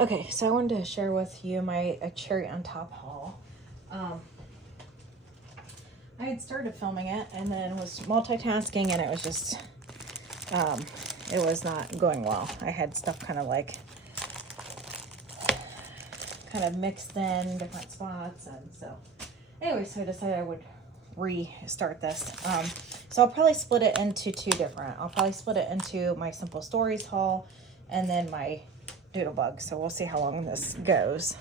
Okay, so I wanted to share with you my cherry on top haul. I had started filming it and then was multitasking, and it was just, it was not going well. I had stuff kind of mixed in different spots, and so anyway, so I decided I would restart this. So I'll probably split it into two different. I'll probably split it into my Simple Stories haul and then my Doodlebug. So we'll see how long this goes.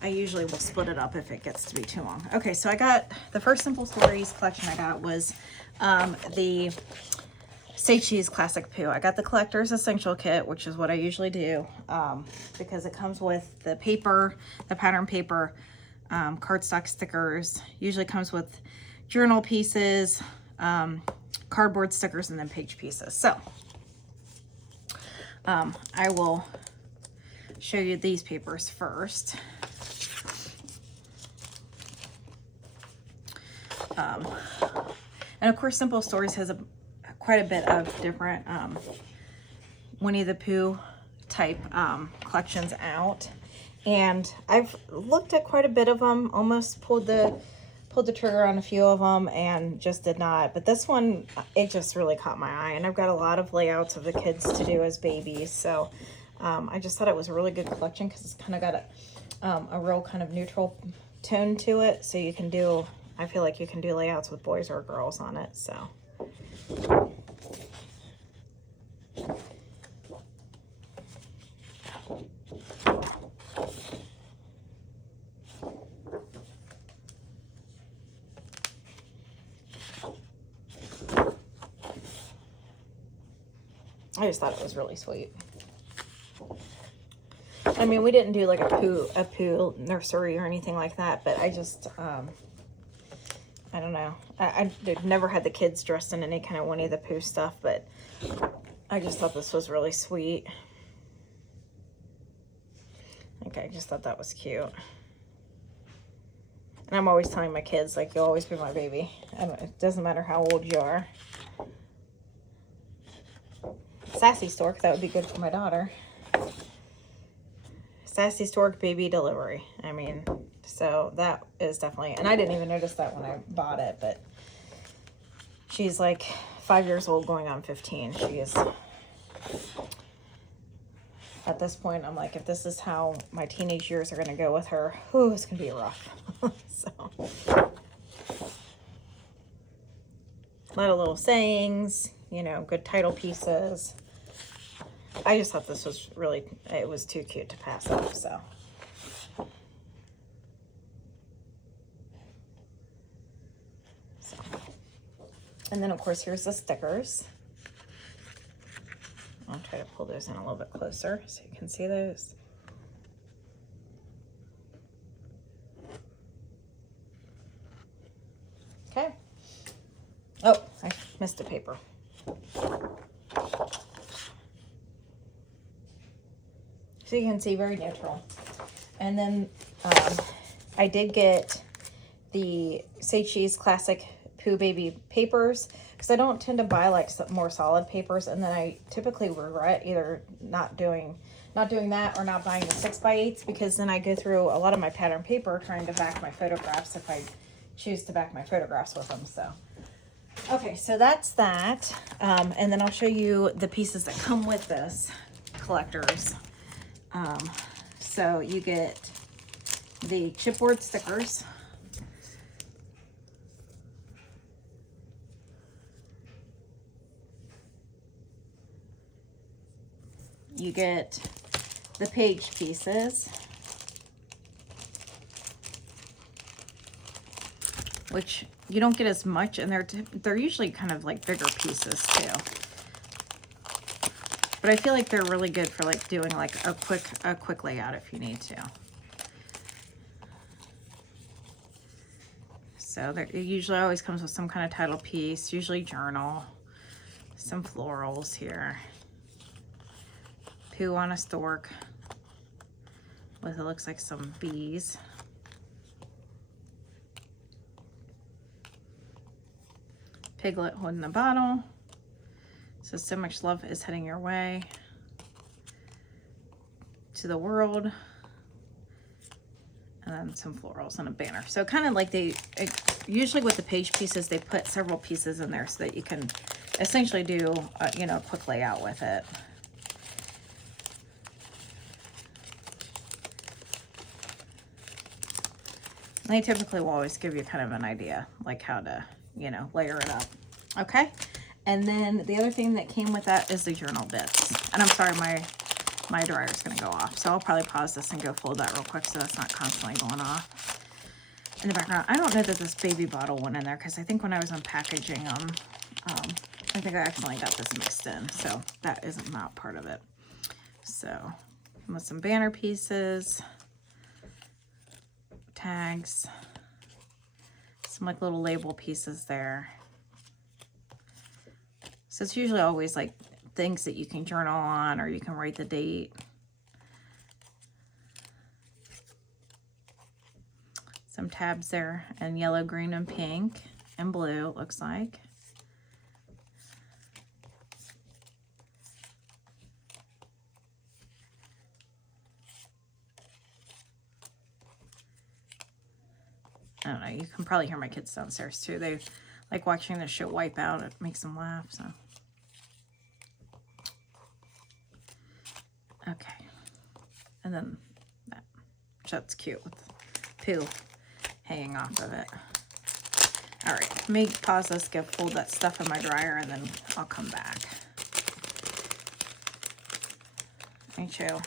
I usually will split it up if it gets to be too long. Okay, so I got the first Simple Stories collection I got was the Say Cheese Classic Pooh. I got the Collector's Essential Kit, which is what I usually do, because it comes with the paper, the pattern paper, cardstock stickers. Usually comes with journal pieces, cardboard stickers, and then page pieces. So I will show you these papers first. And of course, Simple Stories has quite a bit of different Winnie the Pooh type collections out, and I've looked at quite a bit of them. Almost pulled the trigger on a few of them and just did not. But this one, it just really caught my eye, and I've got a lot of layouts of the kids to do as babies. So I just thought it was a really good collection because it's kind of got a real kind of neutral tone to it. So you can do, I feel like you can do layouts with boys or girls on it. So. I just thought it was really sweet. I mean, we didn't do like a Pooh nursery or anything like that, but I just, I don't know. I've never had the kids dressed in any kind of Winnie the Pooh stuff, but I just thought this was really sweet. Okay, I just thought that was cute. And I'm always telling my kids, like, you'll always be my baby. It doesn't matter how old you are. Sassy Stork, that would be good for my daughter. Sassy Stork baby delivery. I mean, so that is definitely, and I didn't even notice that when I bought it, but she's like 5 years old going on 15. She is, at this point, I'm like, if this is how my teenage years are going to go with her, whew, it's going to be rough. So, a lot of little sayings, you know, good title pieces. I just thought this was really, it was too cute to pass up, so. And then, of course, here's the stickers. I'll try to pull those in a little bit closer so you can see those. Okay. Oh, I missed a paper. So you can see, very neutral. And then I did get the Say Cheese Classic Pooh Baby papers, because I don't tend to buy like some more solid papers, and then I typically regret either not doing that or not buying the 6x8s, because then I go through a lot of my pattern paper trying to back my photographs if I choose to back my photographs with them. So okay, so that's that. And then I'll show you the pieces that come with this collectors. So you get the chipboard stickers. You get the page pieces, which you don't get as much, and they're usually kind of like bigger pieces too. But I feel like they're really good for like doing like a quick layout if you need to. So it usually always comes with some kind of title piece, usually journal, some florals here. Pooh on a stork with, it looks like, some bees. Piglet holding the bottle. So much love is heading your way. to the world. And then some florals and a banner. So kind of like usually with the page pieces, they put several pieces in there so that you can essentially do, you know, a quick layout with it. They typically will always give you kind of an idea, like how to, you know, layer it up. Okay. And then the other thing that came with that is the journal bits. And I'm sorry, my dryer is going to go off. So I'll probably pause this and go fold that real quick so that's not constantly going off in the background. I don't know that this baby bottle went in there because I think when I was unpackaging them, I think I accidentally got this mixed in. So that is not part of it. So with some banner pieces, tags, some like little label pieces there. So it's usually always like things that you can journal on or you can write the date. Some tabs there in yellow, green, and pink, and blue, it looks like. I don't know, you can probably hear my kids downstairs too. They like watching this show Wipeout. It makes them laugh, so. Okay. And then that's cute with poo hanging off of it. All right, let me pause this, go fold that stuff in my dryer, and then I'll come back.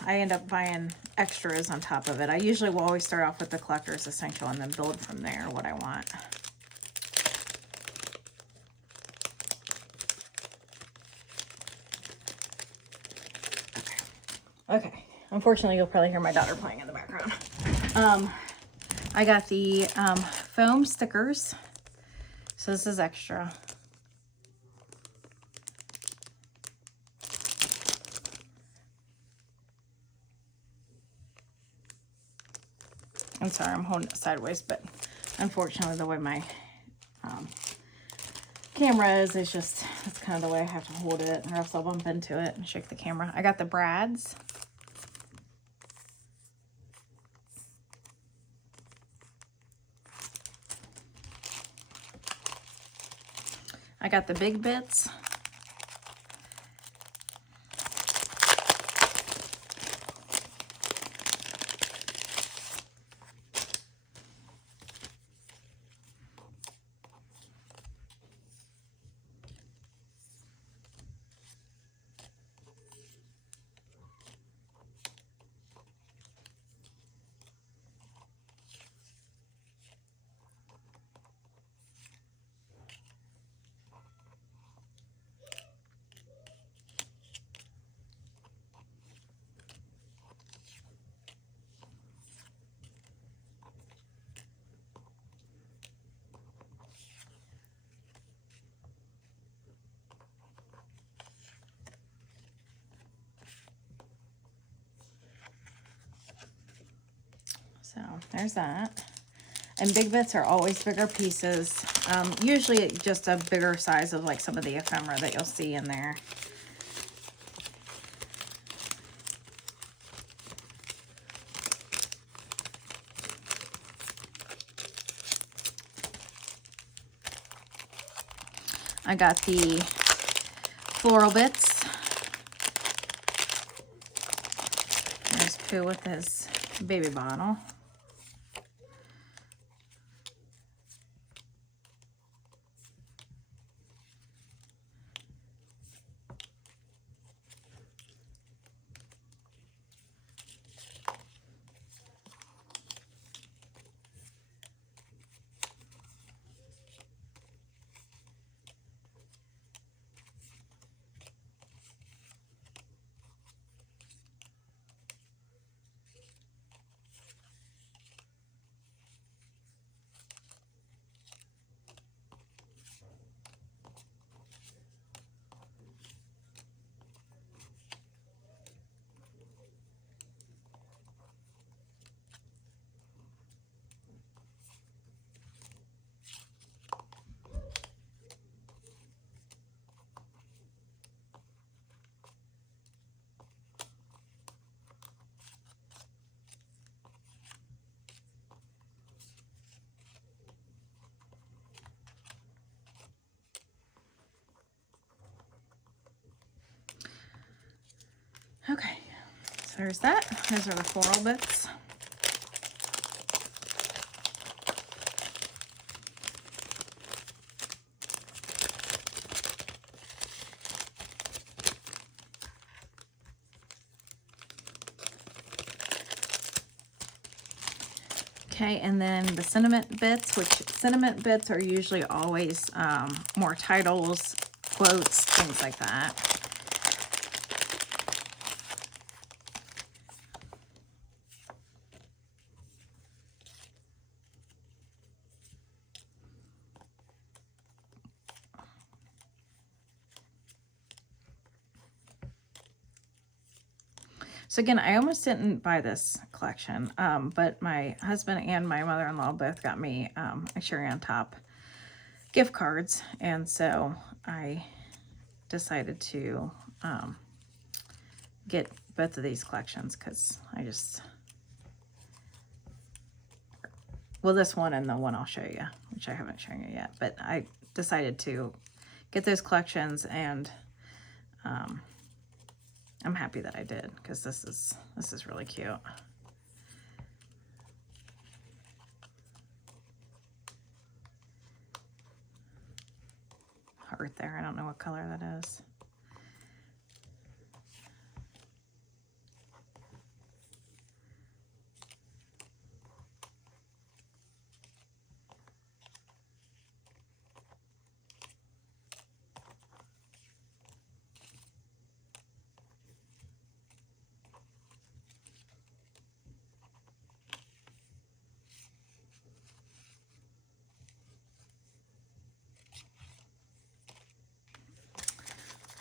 I end up buying extras on top of it. I usually will always start off with the collector's essential and then build from there what I want. Okay. Unfortunately, you'll probably hear my daughter playing in the background. I got the foam stickers. So this is extra. I'm sorry, I'm holding it sideways, but unfortunately the way my camera is, it's just, it's kind of the way I have to hold it, or else I'll bump into it and shake the camera. I got the brads. I got the big bits. So there's that. And big bits are always bigger pieces. Usually just a bigger size of like some of the ephemera that you'll see in there. I got the floral bits. There's Pooh with his baby bottle. there's that. Those are the floral bits. Okay, and then the sentiment bits, which sentiment bits are usually always more titles, quotes, things like that. So again, I almost didn't buy this collection, but my husband and my mother-in-law both got me a Cherry on Top gift cards, and so I decided to get both of these collections because I just, well, this one and the one I'll show you, which I haven't shown you yet, but I decided to get those collections, and I'm happy that I did because this is really cute. Heart there. I don't know what color that is.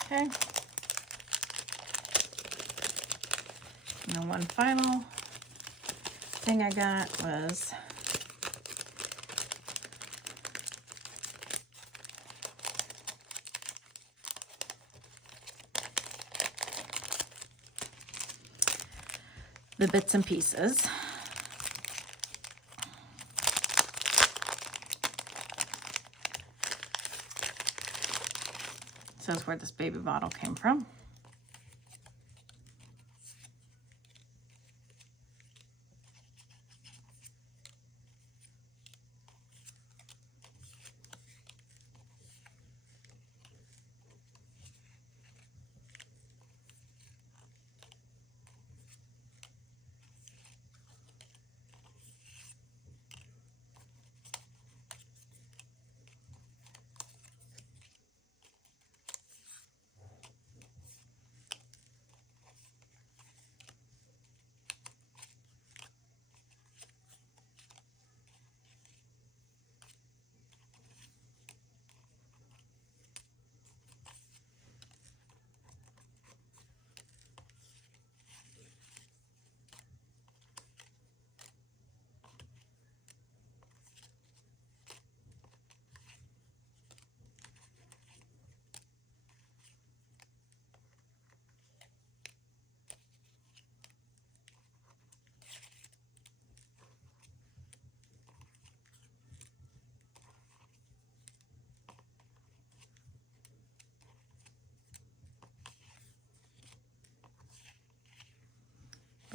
Okay. And then one final thing I got was the bits and pieces. So that's where this baby bottle came from.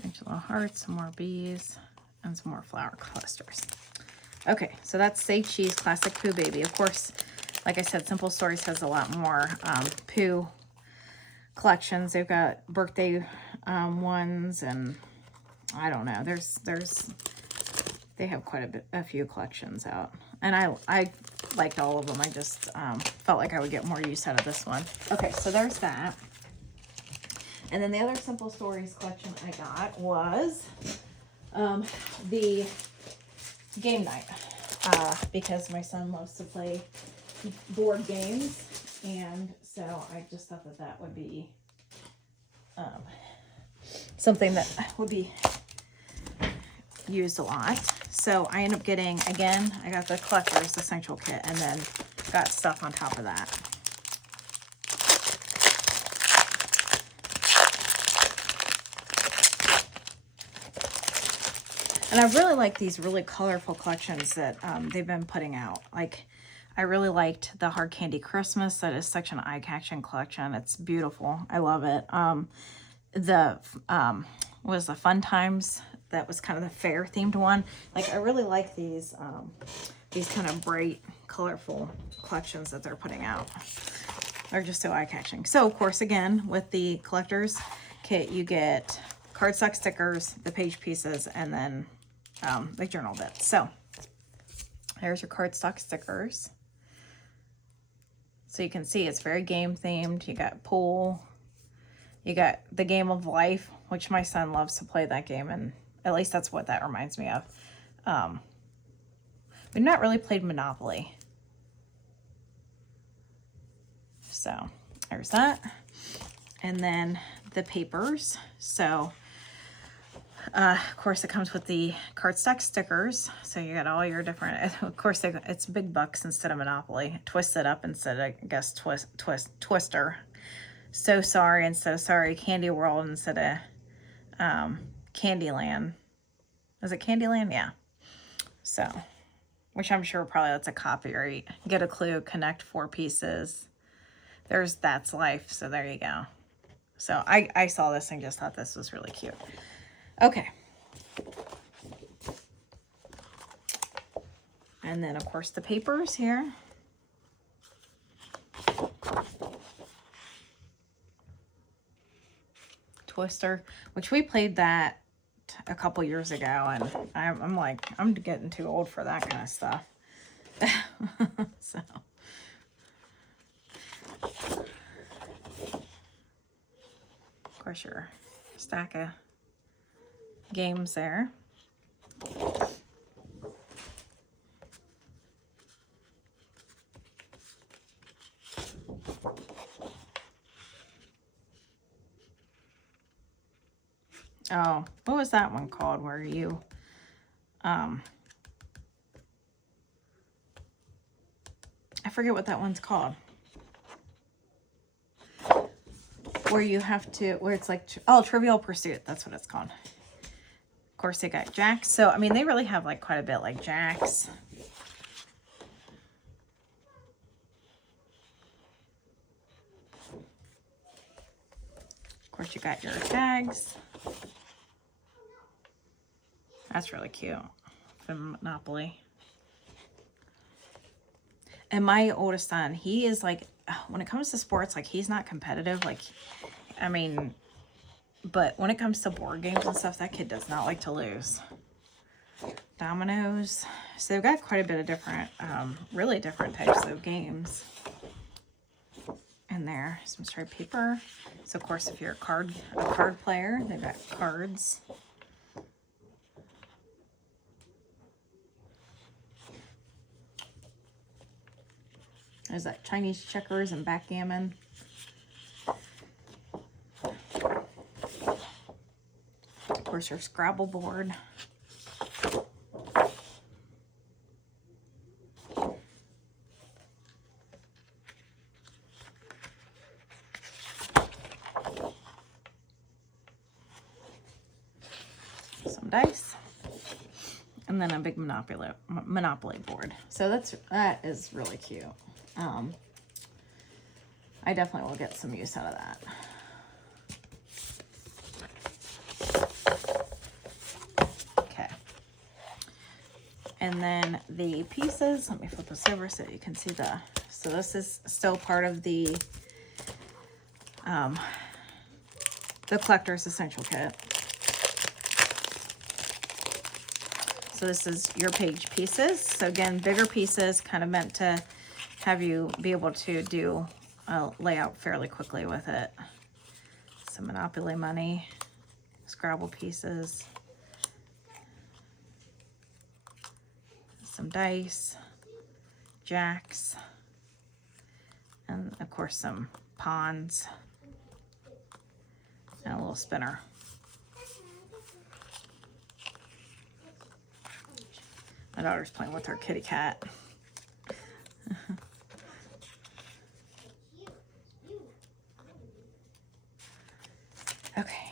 Bunch of little hearts, some more bees, and some more flower clusters. Okay, so that's Say Cheese Classic Pooh Baby. Of course, like I said, Simple Stories has a lot more Pooh collections. They've got birthday ones, and I don't know. They have quite a few collections out, and I liked all of them. I just felt like I would get more use out of this one. Okay, so there's that. And then the other Simple Stories collection I got was the game night, because my son loves to play board games, and so I just thought that that would be something that would be used a lot. So I ended up getting, again, I got the Collector's Essential Kit, and then got stuff on top of that. And I really like these really colorful collections that they've been putting out. Like, I really liked the Hard Candy Christmas. That is such an eye-catching collection. It's beautiful. I love it. The was the Fun Times. That was kind of the fair themed one. Like, I really like these kind of bright, colorful collections that they're putting out. They're just so eye-catching. So, of course, again, with the collector's kit, you get cardstock stickers, the page pieces, and then the journal bits. So, there's your cardstock stickers. So you can see it's very game themed. You got pool. You got the Game of Life, which my son loves to play that game, and at least that's what that reminds me of. We've not really played Monopoly. So there's that. And then the papers. So, of course, it comes with the cardstock stickers. So you got all your different, of course, it's big bucks instead of Monopoly. Twist it up instead of, I guess, Twister. So Sorry instead of Sorry. Candy World instead of Candyland. Is it Candyland? Yeah. So, which I'm sure probably that's a copyright. Get a Clue, Connect 4 pieces. There's That's Life. So there you go. So I saw this and just thought this was really cute. Okay. And then, of course, the papers here. Twister, which we played that a couple years ago, and I'm like, I'm getting too old for that kind of stuff. So, of course, your stack of games there. Oh, what was that one called where you, I forget what that one's called. Where you have to, where it's like, oh, Trivial Pursuit. That's what it's called. Of course, they got jacks. So, I mean, they really have like quite a bit, like jacks. Of course, you got your tags. That's really cute from Monopoly. And my oldest son, he is like, when it comes to sports, like, he's not competitive. Like, I mean, but when it comes to board games and stuff, that kid does not like to lose. Dominoes. So they've got quite a bit of different, really different types of games in there. Some striped paper. So, of course, if you're a card player, they've got cards. There's that Chinese checkers and backgammon. Of course, your Scrabble board. Some dice. And then a big Monopoly board. So that is really cute. I definitely will get some use out of that. Okay. And then the pieces, let me flip this over so you can see so this is still part of the Collector's Essential Kit. So this is your page pieces. So again, bigger pieces, kind of meant to have you be able to do a layout fairly quickly with it. Some Monopoly money, Scrabble pieces, some dice, jacks, and of course some pawns, and a little spinner. My daughter's playing with her kitty cat. Okay,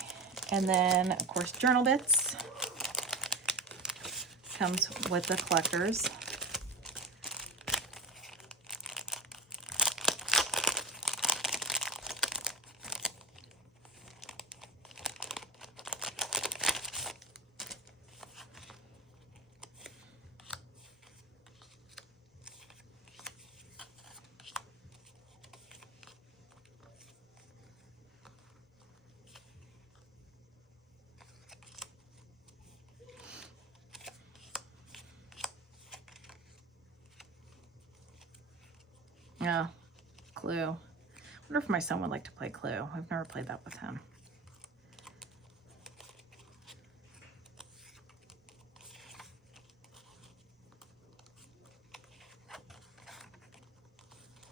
and then of course journal bits comes with the collectors. Clue. I wonder if my son would like to play Clue. I've never played that with him.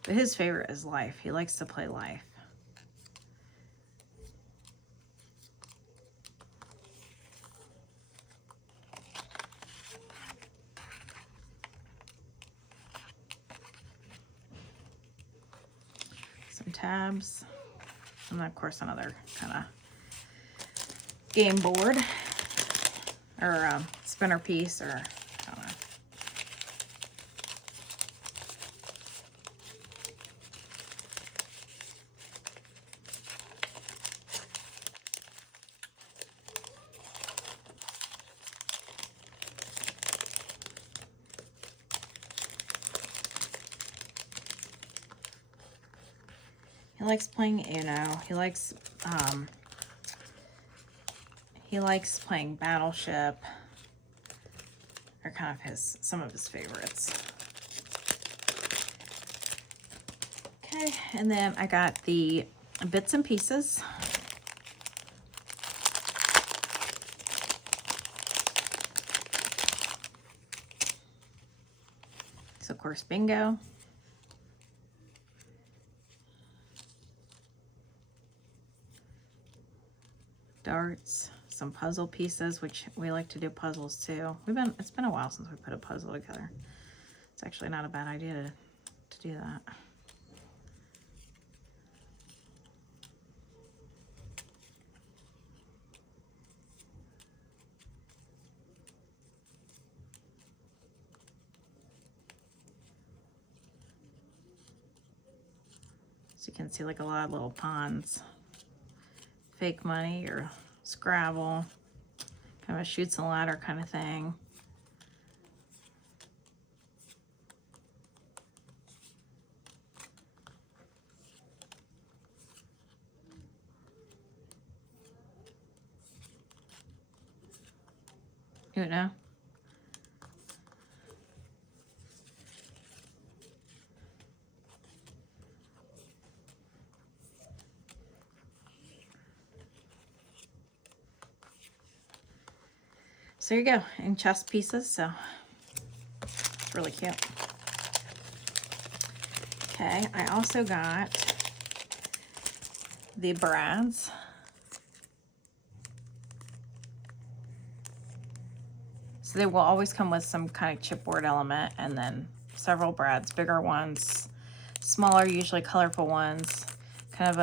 But his favorite is Life. He likes to play Life. Some tabs. And then, of course, another kind of game board. Or spinner piece, or I don't know. He likes playing Uno. He likes playing Battleship. Are kind of some of his favorites. Okay, and then I got the Bits and Pieces. So of course, bingo. Darts, some puzzle pieces, which we like to do puzzles too. It's been a while since we put a puzzle together. It's actually not a bad idea to do that. So you can see like a lot of little pawns. Fake money or Scrabble, kind of a shoots and ladder kind of thing. Uno. So there you go, in chess pieces, so it's really cute. Okay, I also got the brads. So they will always come with some kind of chipboard element, and then several brads, bigger ones, smaller, usually colorful ones, kind of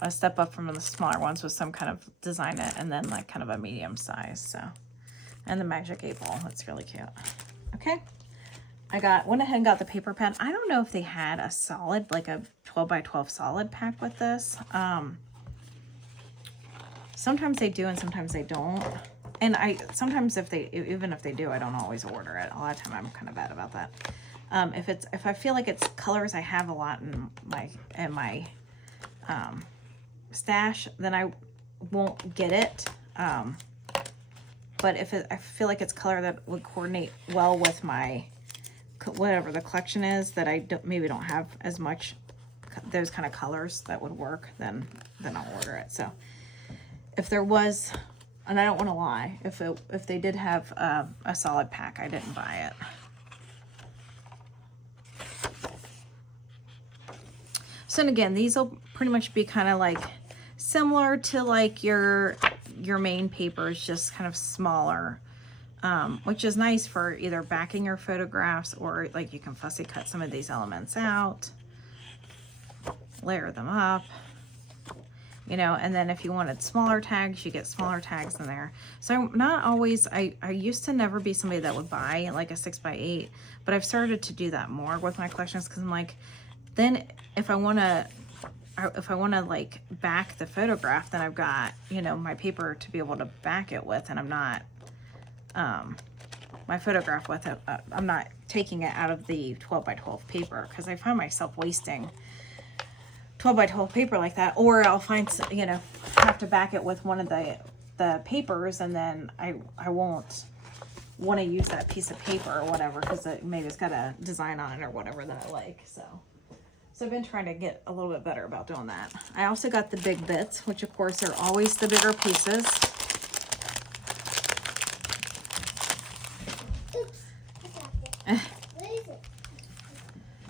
a step up from the smaller ones with some kind of design it, and then like kind of a medium size, so. And the Magic 8 Ball, that's really cute. Okay, went ahead and got the paper pen. I don't know if they had a solid, like a 12 by 12 solid pack with this. Sometimes they do and sometimes they don't. And sometimes even if they do, I don't always order it. A lot of time I'm kind of bad about that. If I feel like it's colors I have a lot in my stash, then I won't get it. But if I feel like it's color that would coordinate well with my, whatever the collection is, that I maybe don't have as much, those kind of colors that would work, then I'll order it. So if there was, and I don't want to lie, if they did have a solid pack, I didn't buy it. So, and again, these will pretty much be kind of like similar to like your main papers, just kind of smaller, which is nice for either backing your photographs, or like you can fussy cut some of these elements out, layer them up, you know, and then if you wanted smaller tags, you get smaller tags in there. So I'm not always, I used to never be somebody that would buy like a 6x8, but I've started to do that more with my collections, because I'm like, then if I want to like back the photograph, then I've got, you know, my paper to be able to back it with, and I'm not, my photograph with it, I'm not taking it out of the 12 by 12 paper, because I find myself wasting 12 by 12 paper like that, or I'll find, you know, have to back it with one of the papers, and then I won't want to use that piece of paper or whatever, because maybe it's got a design on it or whatever that I like, so So I've been trying to get a little bit better about doing that. I also got the big bits, which of course are always the bigger pieces.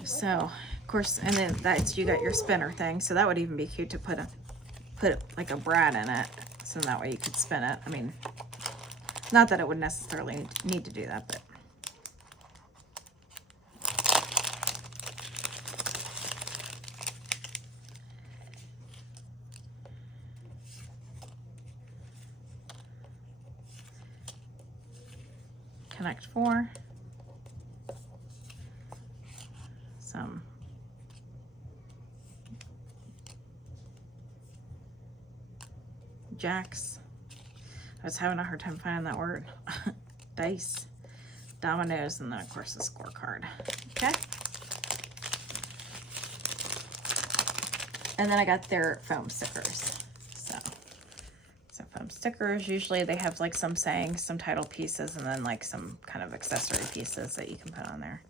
So, of course, and then that's, you got your spinner thing. So that would even be cute to put like a brad in it. So that way you could spin it. I mean, not that it would necessarily need to do that, but. Connect 4. Some jacks. I was having a hard time finding that word. Dice, dominoes, and then of course the scorecard. Okay. And then I got their foam stickers. So foam stickers, usually they have like some sayings, some title pieces, and then like some kind of accessory pieces that you can put on there.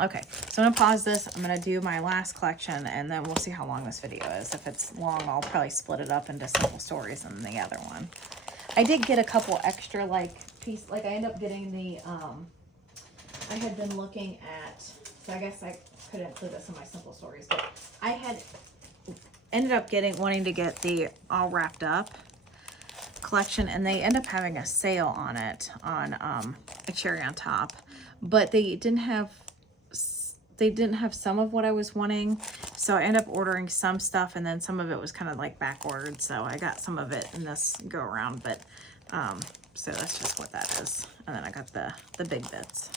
Okay, so I'm gonna pause this. I'm gonna do my last collection and then we'll see how long this video is. If it's long, I'll probably split it up into simple stories and the other one. I did get a couple extra like piece, like I ended up getting the, I had been looking at, so I guess I could include this in my simple stories, but I had ended up wanting to get the all wrapped up collection, and they end up having a sale on it on a cherry on top, but they didn't have some of what I was wanting, so I ended up ordering some stuff, and then some of it was kind of like back ordered, so I got some of it in this go around, but so that's just what that is. And then I got the big bits.